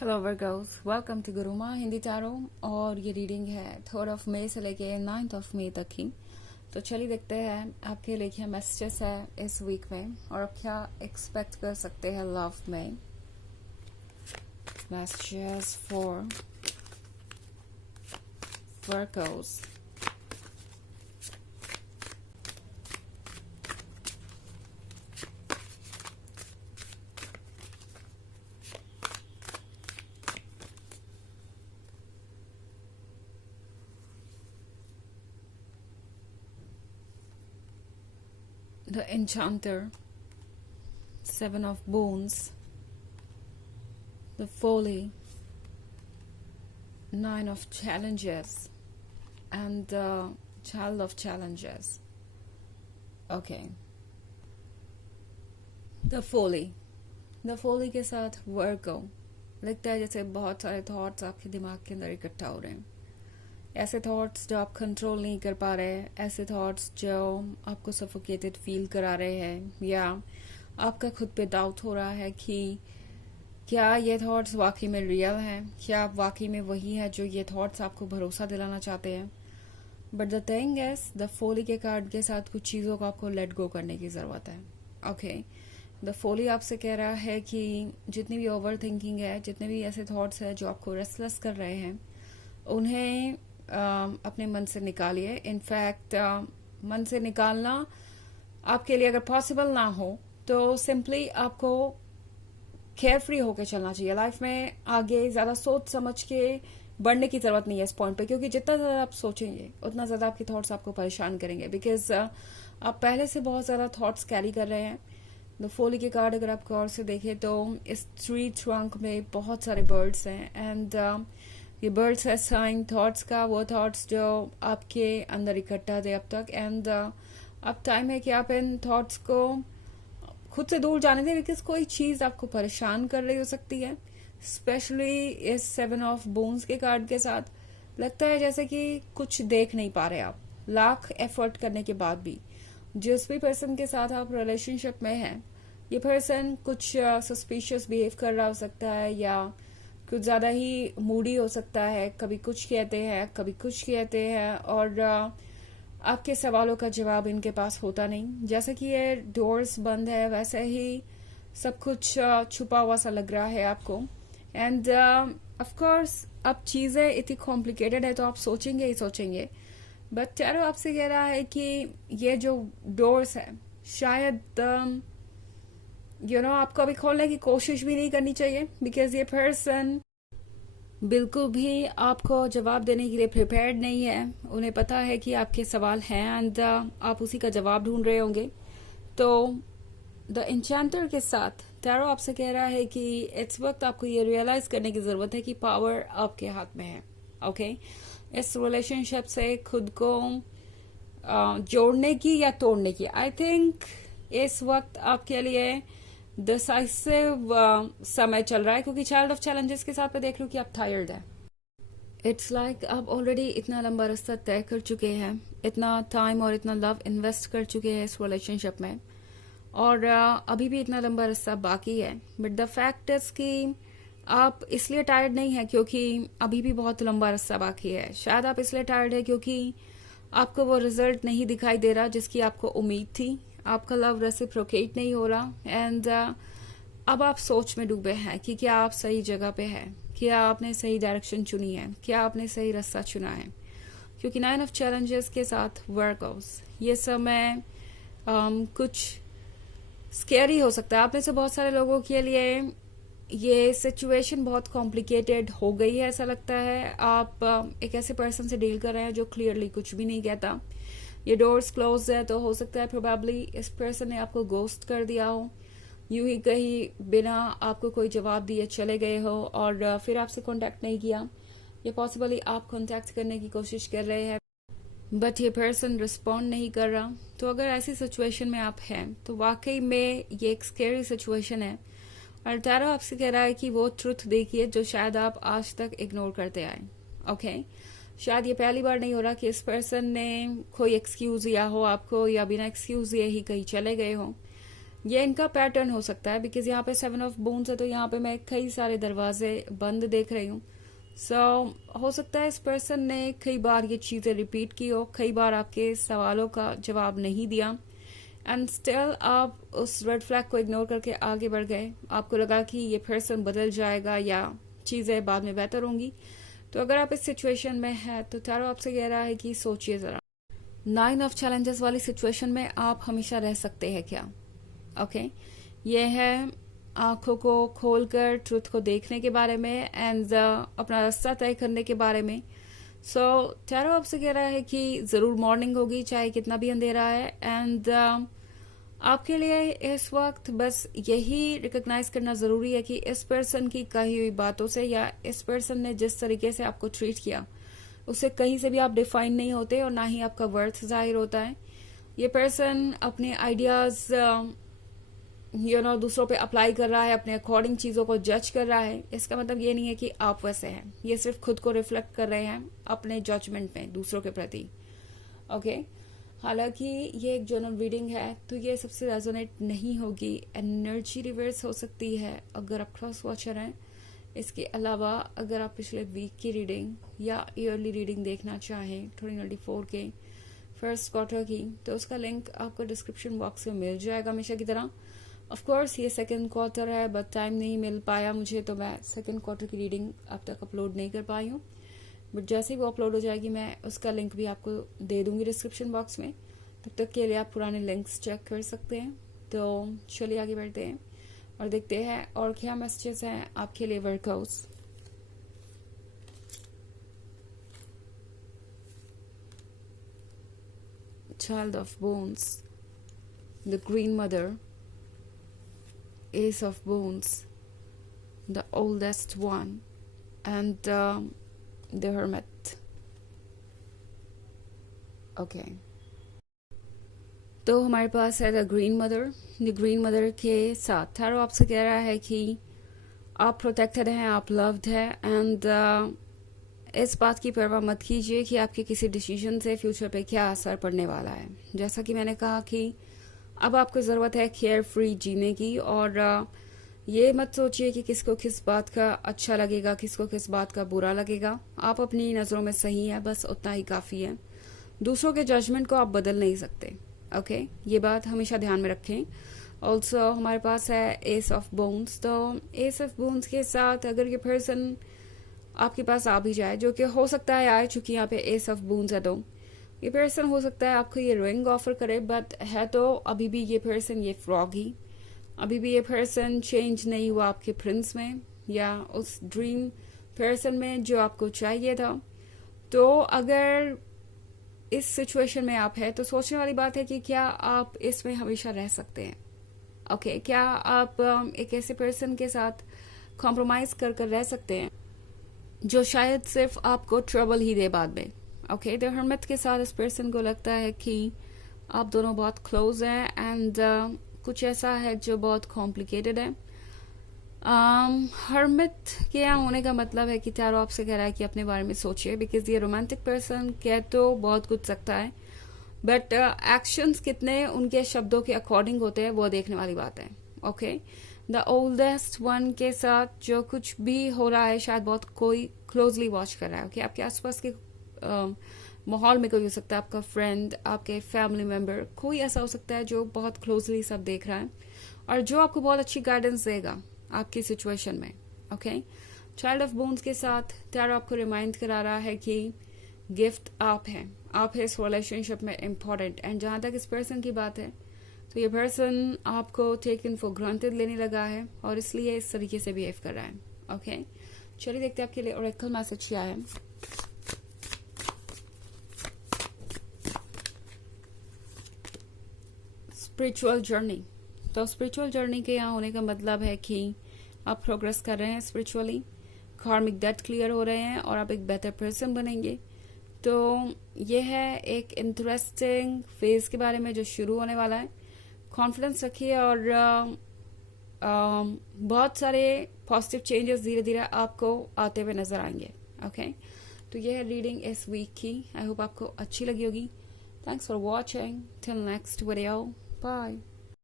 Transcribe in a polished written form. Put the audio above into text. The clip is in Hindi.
Hello Virgos, welcome to Guruma Hindi tarot. और ये रीडिंग है 3 ऑफ मई से लेके 9 ऑफ मई तक की। तो चलिए देखते हैं आपके लिए क्या मैसेजेस है इस वीक में और आप क्या एक्सपेक्ट कर सकते हैं लव में। Messages for Virgo's. The Enchanter, 7 of Bones, the Folly, 9 of Challenges, and the Child of Challenges. Okay. The Folly. The Folly के साथ Virgo लगता है जैसे बहुत सारे थॉट्स आपके दिमाग के अंदर इकट्ठा हो रहे हैं। ऐसे थॉट्स जो आप कंट्रोल नहीं कर पा रहे, ऐसे थॉट्स जो आपको सफोकेटेड फील करा रहे हैं, या आपका खुद पे डाउट हो रहा है कि क्या ये थॉट्स वाकई में रियल हैं, क्या आप वाकई में वही है जो ये थॉट्स आपको भरोसा दिलाना चाहते हैं। But the thing is, the फोली के कार्ड के साथ कुछ चीज़ों को आपको लेट गो करने की ज़रूरत है। ओके, द फोली आपसे कह रहा है कि जितनी भी ओवर थिंकिंग है, जितने भी ऐसे थॉट्स हैं जो आपको रेस्टलेस कर रहे हैं, उन्हें अपने मन से निकालिए। इनफैक्ट मन से निकालना आपके लिए अगर पॉसिबल ना हो तो सिंपली आपको केयर फ्री होकर चलना चाहिए। लाइफ में आगे ज्यादा सोच समझ के बढ़ने की जरूरत नहीं है इस पॉइंट पे, क्योंकि जितना ज्यादा आप सोचेंगे उतना ज्यादा आपके थॉट्स आपको परेशान करेंगे। बिकॉज आप पहले से बहुत ज्यादा थॉट्स कैरी कर रहे हैं। द फोली के कार्ड अगर आप गौर से देखें तो इस ट्री ट्रंक में बहुत सारे बर्ड्स हैं, एंड ये बर्ड्स है साइन थॉट्स का, वो थॉट्स जो आपके अंदर इकट्ठा थे अब तक। एंड अब टाइम है कि आप इन थॉट्स को खुद से दूर जाने दें, बिकॉज कोई चीज आपको परेशान कर रही हो सकती है। स्पेशली इस 7 ऑफ बोन्स के कार्ड के साथ लगता है जैसे कि कुछ देख नहीं पा रहे आप, लाख एफर्ट करने के बाद भी। जिस भी पर्सन के साथ आप रिलेशनशिप में हैं, ये पर्सन कुछ सस्पिशियस बिहेव कर रहा हो सकता है, या कुछ ज्यादा ही मूडी हो सकता है। कभी कुछ कहते हैं, कभी कुछ कहते हैं, और आपके सवालों का जवाब इनके पास होता नहीं। जैसे कि ये डोर्स बंद है, वैसे ही सब कुछ छुपा हुआ सा लग रहा है आपको। एंड ऑफ कोर्स अब चीजें इतनी कॉम्प्लिकेटेड है तो आप सोचेंगे ही सोचेंगे। बट टैरो आपसे कह रहा है कि ये जो डोर्स है शायद आपको अभी खोलने की कोशिश भी नहीं करनी चाहिए, बिकॉज ये पर्सन बिल्कुल भी आपको जवाब देने के लिए प्रिपेयर्ड नहीं है। उन्हें पता है कि आपके सवाल हैं, एंड आप उसी का जवाब ढूंढ रहे होंगे। तो द एन्चेंटर के साथ टैरो आपसे कह रहा है कि इस वक्त आपको ये रियलाइज करने की जरूरत है कि पावर आपके हाथ में है। ओके, इस रिलेशनशिप से खुद को जोड़ने की या तोड़ने की, आई थिंक इस वक्त आपके लिए डिसाइसिव समय चल रहा है, क्योंकि चाइल्ड ऑफ चैलेंजेस के साथ मैं देख लूं कि आप टायर्ड है। इट्स लाइक आप ऑलरेडी इतना लंबा रास्ता तय कर चुके हैं, इतना टाइम और इतना लव इन्वेस्ट कर चुके हैं इस रिलेशनशिप में, और अभी भी इतना लंबा रास्ता बाकी है। बट द फैक्ट इज कि आप इसलिए टायर्ड नहीं है क्योंकि अभी भी बहुत लंबा रास्ता बाकी है। शायद आप इसलिए टायर्ड है क्योंकि आपको वो रिजल्ट नहीं दिखाई दे रहा जिसकी आपको उम्मीद थी। आपका लव रेसिप्रोकेट नहीं हो रहा, एंड अब आप सोच में डूबे हैं कि क्या आप सही जगह पे हैं, क्या आपने सही डायरेक्शन चुनी है, क्या आपने सही रास्ता चुना है। क्योंकि 9 ऑफ चैलेंजेस के साथ वर्कआउट्स ये समय कुछ स्केरी हो सकता है। आप में से बहुत सारे लोगों के लिए ये सिचुएशन बहुत कॉम्प्लिकेटेड हो गई है, ऐसा लगता है। आप एक ऐसे पर्सन से डील कर रहे हैं जो क्लियरली कुछ भी नहीं कहता। ये डोर्स क्लोज है तो हो सकता है प्रोबेबली इस पर्सन ने आपको गोस्ट कर दिया हो, यूं ही कहीं बिना आपको कोई जवाब दिए चले गए हो, और फिर आपसे कांटेक्ट नहीं किया, या पॉसिबली आप कांटेक्ट करने की कोशिश कर रहे हैं बट ये पर्सन रिस्पॉन्ड नहीं कर रहा। तो अगर ऐसी सिचुएशन में आप हैं तो वाकई में ये एक स्केरी सिचुएशन है, और टैरो आपसे कह रहा है कि वो ट्रुथ देखिए जो शायद आप आज तक इग्नोर करते आए। ओके, शायद ये पहली बार नहीं हो रहा कि इस पर्सन ने कोई एक्सक्यूज दिया हो आपको, या बिना एक्सक्यूज दिए ही कहीं चले गए हो। ये इनका पैटर्न हो सकता है, बिकॉज यहाँ पे 7 ऑफ बोन्स है, तो यहाँ पे मैं कई सारे दरवाजे बंद देख रही हूँ. हो सकता है इस पर्सन ने कई बार ये चीजें रिपीट की हो, कई बार आपके सवालों का जवाब नहीं दिया, एंड स्टिल आप उस रेड फ्लैग को इग्नोर करके आगे बढ़ गए. आपको लगा कि ये पर्सन बदल जाएगा या चीजें बाद में बेहतर होंगी. तो अगर आप इस सिचुएशन में है तो टैरो आपसे कह रहा है कि सोचिए जरा. 9 ऑफ चैलेंजेस वाली सिचुएशन में आप हमेशा रह सकते हैं क्या? ओके, ये है आंखों को खोलकर ट्रुथ को देखने के बारे में एंड अपना रास्ता तय करने के बारे में. टैरो आपसे कह रहा है कि जरूर मॉर्निंग होगी, चाहे कितना भी अंधेरा है, एंड आपके लिए इस वक्त बस यही रिकॉग्नाइज करना जरूरी है कि इस पर्सन की कही हुई बातों से या इस पर्सन ने जिस तरीके से आपको ट्रीट किया उससे कहीं से भी आप डिफाइन नहीं होते और ना ही आपका वर्थ जाहिर होता है. ये पर्सन अपने आइडियाज दूसरों पे अप्लाई कर रहा है, अपने अकॉर्डिंग चीजों को जज कर रहा है. इसका मतलब ये नहीं है कि आप वैसे हैं, ये सिर्फ खुद को रिफ्लेक्ट कर रहे हैं अपने जजमेंट में दूसरों के प्रति. ओके, हालांकि ये एक जनरल रीडिंग है तो ये सबसे रेजोनेट नहीं होगी. एनर्जी रिवर्स हो सकती है अगर आप क्रॉस वॉचर हैं. इसके अलावा अगर आप पिछले वीक की रीडिंग या ईयरली रीडिंग देखना चाहें 2024 के फर्स्ट क्वार्टर की, तो उसका लिंक आपको डिस्क्रिप्शन बॉक्स में मिल जाएगा हमेशा की तरह. ऑफ कोर्स ये सेकंड क्वार्टर है, बट टाइम नहीं मिल पाया मुझे, तो मैं सेकंड क्वार्टर की रीडिंग अब तक अपलोड नहीं कर पाई हूँ. बट जैसे ही वो अपलोड हो जाएगी मैं उसका लिंक भी आपको दे दूंगी डिस्क्रिप्शन बॉक्स में. तब तक के लिए आप पुराने लिंक्स चेक कर सकते हैं. तो चलिए आगे बढ़ते हैं और देखते हैं और क्या मैसेजेस हैं आपके लिए workouts. Child of Bones, the Green Mother, Ace of Bones, the Oldest One, and the Hermit. Okay. तो हमारे पास है the green mother. The green mother के साथ टैरो आपसे कह रहा है कि आप प्रोटेक्टेड हैं, आप लव्ड है, एंड इस बात की परवाह मत कीजिए कि आपके किसी डिसीजन से फ्यूचर पे क्या असर पड़ने वाला है. जैसा कि मैंने कहा कि अब आपको ज़रूरत है केयर फ्री जीने की, और ये मत सोचिए कि किसको किस बात का अच्छा लगेगा, किसको किस बात का बुरा लगेगा. आप अपनी नज़रों में सही है, बस उतना ही काफ़ी है. दूसरों के जजमेंट को आप बदल नहीं सकते. ओके, ये बात हमेशा ध्यान में रखें. ऑल्सो हमारे पास है एस ऑफ बोन्स. तो एस ऑफ बोन्स के साथ अगर ये पर्सन आपके पास आ भी जाए, जो कि हो सकता है आए, चूंकि यहाँ पे एस ऑफ बोन्स है, तो ये पर्सन हो सकता है आपको ये रिंग ऑफर करे, बट है तो अभी भी ये पर्सन ये फ्रॉग ही. अभी भी ये पर्सन चेंज नहीं हुआ आपके प्रिंस में या उस ड्रीम पर्सन में जो आपको चाहिए था. तो अगर इस सिचुएशन में आप है तो सोचने वाली बात है कि क्या आप इसमें हमेशा रह सकते हैं. ओके, क्या आप एक ऐसे पर्सन के साथ कॉम्प्रोमाइज कर कर रह सकते हैं जो शायद सिर्फ आपको ट्रबल ही दे बाद में. ओके, द हर्मिट के साथ इस पर्सन को लगता है कि आप दोनों बहुत क्लोज हैं, एंड कुछ ऐसा है जो बहुत कॉम्प्लिकेटेड है. हर्मिट के यहाँ होने का मतलब है कि टैरो आपसे कह रहा है कि अपने बारे में सोचिए, बिकॉज ये रोमांटिक पर्सन कह तो बहुत कुछ सकता है, बट एक्शंस कितने उनके शब्दों के अकॉर्डिंग होते हैं वो देखने वाली बात है. ओके, द ओल्डेस्ट वन के साथ जो कुछ भी हो रहा है शायद बहुत कोई क्लोजली वॉच कर रहा है. ओके, आपके आसपास के माहौल में कोई हो सकता है, आपका फ्रेंड, आपके फैमिली मेंबर, कोई ऐसा हो सकता है जो बहुत क्लोजली सब देख रहा है और जो आपको बहुत अच्छी गाइडेंस देगा आपकी सिचुएशन में. ओके, चाइल्ड ऑफ बोन्स के साथ टैरो आपको रिमाइंड करा रहा है कि गिफ्ट आप हैं, आप है इस रिलेशनशिप में इम्पोर्टेंट. एंड जहां तक इस पर्सन की बात है तो ये पर्सन आपको टेकन फॉर ग्रांटेड लेने लगा है और इसलिए इस तरीके से बिहेव कर रहा है. ओके, चलिए देखते हैं आपके लिए ओरेकल मैसेज क्या है. Spiritual journey. तो स्पिरिचुअल जर्नी के यहाँ होने का मतलब है कि आप प्रोग्रेस कर रहे हैं स्पिरिचुअली, कार्मिक डेट क्लियर हो रहे हैं और आप एक बेहतर पर्सन बनेंगे. तो ये है एक इंटरेस्टिंग फेज के बारे में जो शुरू होने वाला है. कॉन्फिडेंस रखिए और बहुत सारे पॉजिटिव चेंजेस धीरे धीरे आपको आते हुए नजर आएंगे. ओके, तो ये है रीडिंग इस वीक की. आई होप आपको अच्छी लगी होगी. Thanks for watching. Till next video. Bye.